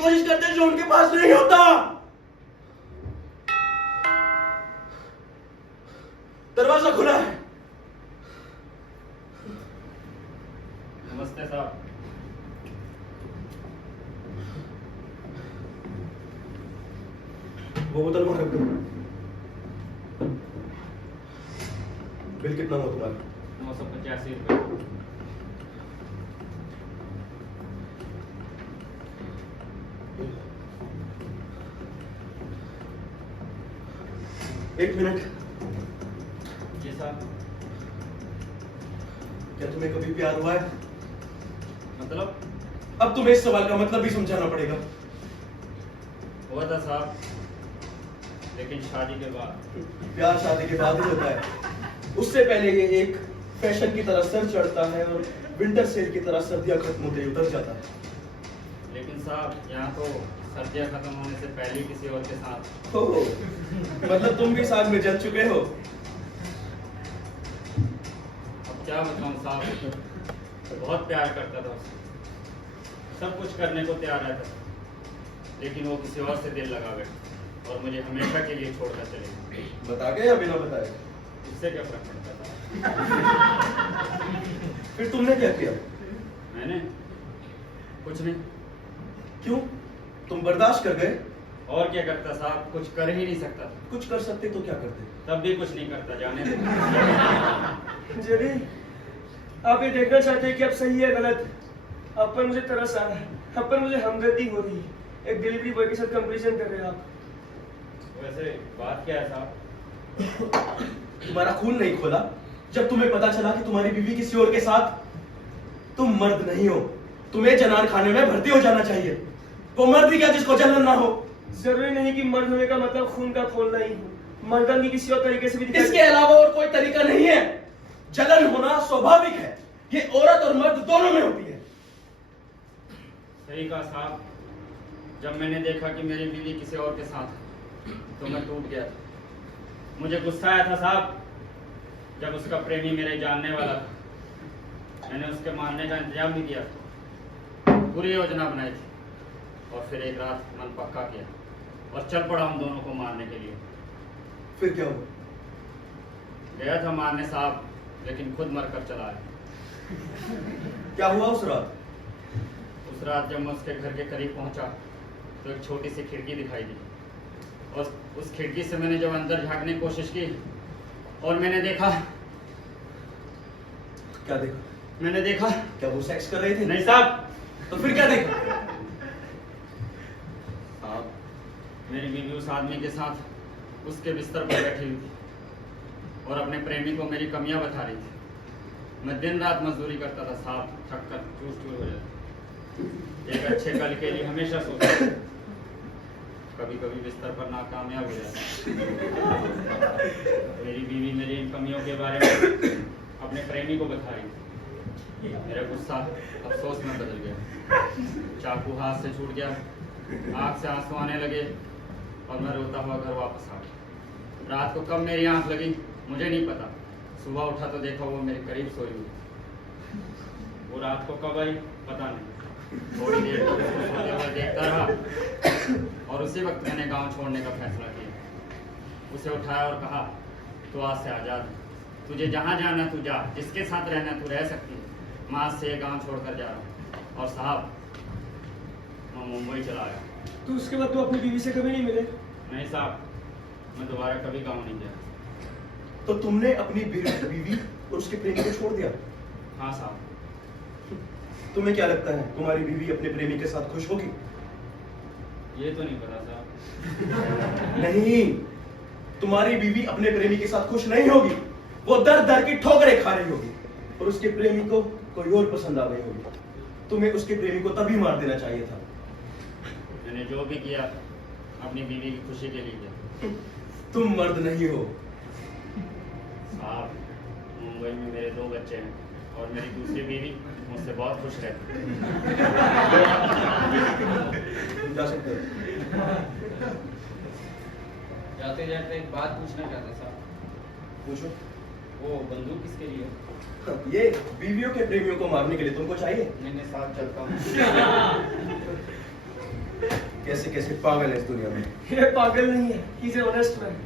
कोशिश करते हैं जो उनके पास नहीं होता। दरवाजा खुला है। नमस्ते साहब। वो बोतल वहां रख दो। बिल कितना हुआ तुम्हारा? 985 रुपये। एक मिनट। जी साहब। क्या तुम्हें कभी प्यार हुआ है? मतलब? अब तुम्हें इस सवाल का मतलब भी समझाना पड़ेगा। हुआ था साहब, लेकिन शादी के बाद। प्यार शादी के बाद ही होता है। उससे पहले ये एक फैशन की तरह सर चढ़ता है और विंटर सेल की तरह सर्दियां खत्म होते ही उतर जाता है। लेकिन साहब यहाँ तो सर्दियाँ खत्म होने से पहले ही किसी और के साथ। हो मतलब तुम भी साग में जल चुके हो। अब क्या बताऊँ साहब, बहुत प्यार करता था उससे, सब कुछ करने को तैयार रहता था, लेकिन वो किसी और से दिल लगा बैठा और मुझे हमेशा के लिए छोड़कर चले गए। बता के या बिना बताए? इससे क्या फर्क पड़ता था? फिर तुमने क्या किया? मैंने कुछ नहीं। क्यों? तुम बर्दाश्त कर गए? और क्या करता साहब, कुछ कर ही नहीं सकता था। कुछ कर सकते तो क्या करते? तब भी कुछ नहीं करता, जाने दो। जेरी, आप ये देखना चाहते हैं कि अब सही है गलत? आप पर मुझे तरस आ रहा है, आप पर मुझे हमदर्दी हो रही है। एक डिलीवरी बॉय के साथ कंपैरिजन कर रहे हैं आप। वैसे बात क्या है साहब? तुम्हारा खून नहीं खोला जब तुम्हें पता चला कि तुम्हारी बीवी किसी और के साथ? तुम मर्द नहीं हो, तुम्हें जनान खाने में भर्ती हो जाना चाहिए। वो मर्द ही क्या जिसको जलन ना हो? जरूरी नहीं कि मर्द होने का मतलब खून का खोलना ही हो, मर्दानगी किसी और तरीके से भी इसके अलावा और कोई तरीका नहीं है। जलन होना स्वाभाविक है, ये औरत और मर्द दोनों में होती है। सही कहा साहब, जब मैंने देखा कि मेरी बीवी किसी और के साथ है, तो मैं टूट गया था। मुझे गुस्सा आया था साहब, जब उसका प्रेमी मेरे जानने वाला था। मैंने उसके मारने का इंतजाम भी किया, पूरी योजना बनाई थी, और फिर एक रात मन पक्का किया और चल पड़ा हम दोनों को मारने के लिए। फिर क्या हुआ? गया था मारने साहब, लेकिन खुद मरकर चला आया। क्या हुआ उस रात? उस रात जब मैं उसके घर के करीब पहुंचा तो एक छोटी सी खिड़की दिखाई दी, और उस खिड़की से मैंने जब अंदर झांकने की कोशिश की और मैंने देखा। क्या देखा? मैंने देखा। क्या वो सेक्स कर रहे थे? नहीं साहब। तो फिर क्या देखा? साहब, मेरी बीवी उस आदमी के साथ उसके बिस्तर पर बैठी हुई थी और अपने प्रेमी को मेरी कमियां बता रही थी। मैं दिन रात मजदूरी करता था साहब, थक कर चूर चूर हो जाता। एक अच्छे कल के लिए हमेशा सोचता, कभी कभी बिस्तर पर नाकामयाब हो जाता। मेरी बीवी मेरी इन कमियों के बारे में अपने प्रेमी को बता रही थी। मेरा गुस्सा अफसोस में बदल गया, चाकू हाथ से छूट गया, आँख से आंसू आने लगे और मैं रोता हुआ घर वापस आ गया। रात को कब मेरी आंख लगी मुझे नहीं पता। सुबह उठा तो देखा वो मेरे करीब सोई हुई। वो रात को कब आई पता नहीं। थोड़ी देर तक उसको सोते हुए देखता रहा और उसी वक्त मैंने गांव छोड़ने का फैसला किया। उसे उठाया और कहा, तू आज से आज़ाद है, तुझे जहाँ जाना तू जा, जिसके साथ रहना तू रह सकती है। मैं आज से ये गाँव छोड़कर जा रहा हूँ। और साहब, मैं मुंबई चला आया। तो उसके बाद तो अपनी बीवी से कभी नहीं मिले? नहीं साहब, मैं दोबारा कभी गाँव नहीं गया। तो तुमने अपनी बीवी और उसके प्रेमी को छोड़ दिया? हाँ साहब। तुम्हें क्या लगता है तुम्हारी बीवी अपने प्रेमी के साथ खुश होगी? ये तो नहीं पता साहब। नहीं, तुम्हारी बीवी अपने प्रेमी के साथ खुश नहीं होगी। वो दर दर की ठोकरें खा रही होगी और उसके प्रेमी को कोई और पसंद आ गई होगी। तुम्हें उसके प्रेमी को तभी मार देना चाहिए था। मैंने जो भी किया अपनी बीवी की खुशी के लिए किया। तुम मर्द नहीं हो। साहब, मुंबई में मेरे 2 बच्चे हैं और मेरी दूसरी बीवी मुझसे बहुत खुश रहती है। जा सकते हो। जाते जाते एक बात पूछना चाहता साहब। पूछो। वो बंदूक किसके लिए? ये बीवियों के प्रेमियों को मारने के लिए। तुमको चाहिए? मैंने साथ चलता हूँ। कैसे कैसे पागल है इस दुनिया में। ये पागल नहीं है, ही इज ऑनेस्ट मैन।